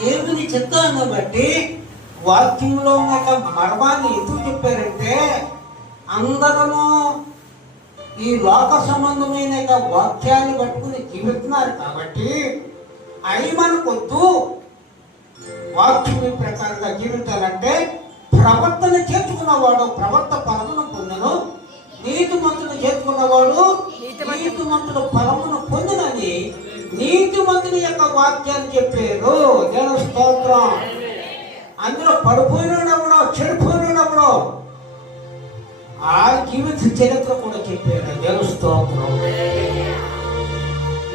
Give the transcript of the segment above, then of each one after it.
దేవుని చిత్తాన్ని బట్టి వాక్యంలో ఉన్న మర్మాన్ని ఎందుకు చెప్పారంటే, అందరూ ఈ లోక సంబంధమైన వాక్యాన్ని పట్టుకుని జీవిస్తున్నారు కాబట్టి అవి మనకొద్దు. వాక్యం ప్రకారంగా జీవించాలంటే ప్రవర్తన చేర్చుకున్నవాడు ప్రవర్త ఫలమును పొందను, నీతిమంతుడు చేర్చుకున్నవాడు నీతిమంతుడు ఫలమును పొందినని నీతిమంతుని యొక్క వాక్యాన్ని చెప్పారు. దేవుని స్తోత్రం. అందులో పడిపోయినప్పుడు చెడిపోయినప్పుడు ఆ జీవిత చరిత్ర కూడా చెప్పారు. దేవుని స్తోత్రం.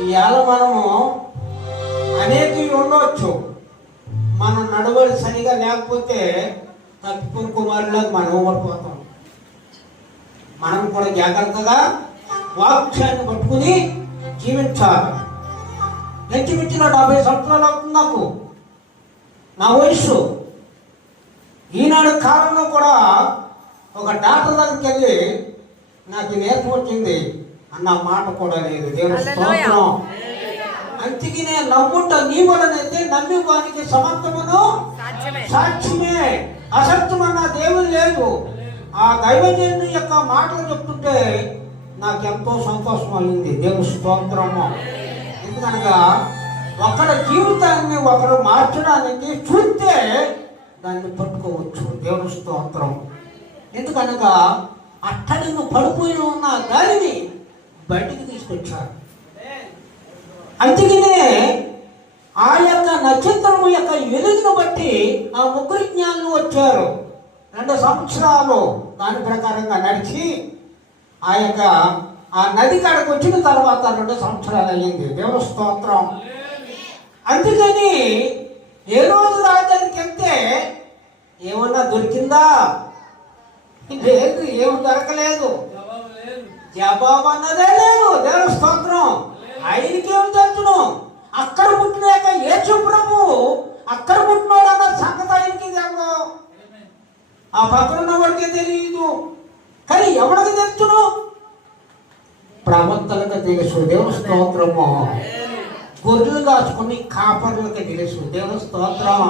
ఇవాళ మనము అనేక ఉండవచ్చు, మనం నడవడి సరిగా లేకపోతే తప్పిపోయిన కుమారులకు మనం ఓడిపోతాం. మనం కూడా జాగ్రత్తగా వాక్యాన్ని పట్టుకుని జీవించాలి. ఇంచుమించిన 70 సంవత్సరాలు అవుతుంది నాకు, నా వయసు. ఈనాడు కాలంలో కూడా ఒక డాక్టర్ దగ్గరికి వెళ్ళి నాకు నేర్పు వచ్చింది అన్న మాట కూడా లేదు. దేవుని స్తోత్రం. అందుకే నేను నమ్ముట నీ వలనైతే నమ్మి వానికి సమర్థమును సాక్ష్యమే, అసత్యమన్న దేవుడు లేదు. ఆ దైవజనుని యొక్క మాటలు చెప్తుంటే నాకెంతో సంతోషం అయింది. దేవుని స్తోత్రము. ఎందుకనగా ఒకరి జీవితాన్ని ఒకరు మార్చడానికి చూస్తే దాన్ని పట్టుకోవచ్చు. దేవుని స్తోత్రం. ఎందుకనగా అట్టడిని పడిపోయి ఉన్న దానిని బయటికి తీసుకొచ్చారు. అందుకనే ఆ యొక్క నక్షత్రము యొక్క వెలుగును బట్టి ఆ ముగ్గురు జ్ఞానులు వచ్చారు. 2 సంవత్సరాలు దాని ప్రకారంగా నడిచి ఆ నది కాడకు వచ్చిన తర్వాత 2 సంవత్సరాలు అయ్యింది. దేవుని స్తోత్రం. అందుకని ఏ రోజు రాజధానికి వెళ్తే ఏమన్నా దొరికిందా? లేదు, ఏమి దొరకలేదు. జవాబు అన్నదే లేదు. దేవుని స్తోత్రం. ఆయనకేమి తెలుసును? అక్కడ పుట్టినాక యేసు ప్రభు అక్కడ పుట్టినాడు అన్న సంగతి ఆయనకి తెలుసు, ఆ పక్కన ఉన్న వాడికి తెలియదు. కానీ ఎవరికి తెలుసును? ప్రవక్తలకు తెలుసు. దేవుని స్తోత్రము. గొర్రెలు కాచుకుని కాపర్లకు తెలుసు. దేవుని స్తోత్రం.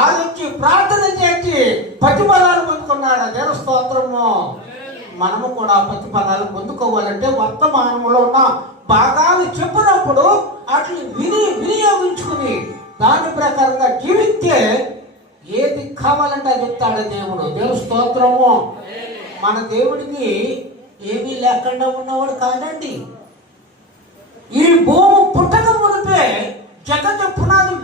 ఆలోచి ప్రార్థన చేసి ప్రతిఫలాలు పొందుకున్నాడు. దేవుని స్తోత్రము. మనము కూడా ప్రతిఫలాలు పొందుకోవాలంటే వర్తమానంలో ఉన్న భాగాలు చెప్పినప్పుడు అట్లా వినియోగించుకుని దాని ప్రకారంగా జీవిస్తే ఏది కావాలంటే అది చెప్తాడు దేవుడు. దేవుని స్తోత్రము. మన దేవుడికి ఏమీ లేకుండా ఉన్నవాడు కాదండి. ఈ భూమి పుట్టక మునిపే జగత్తు పునాది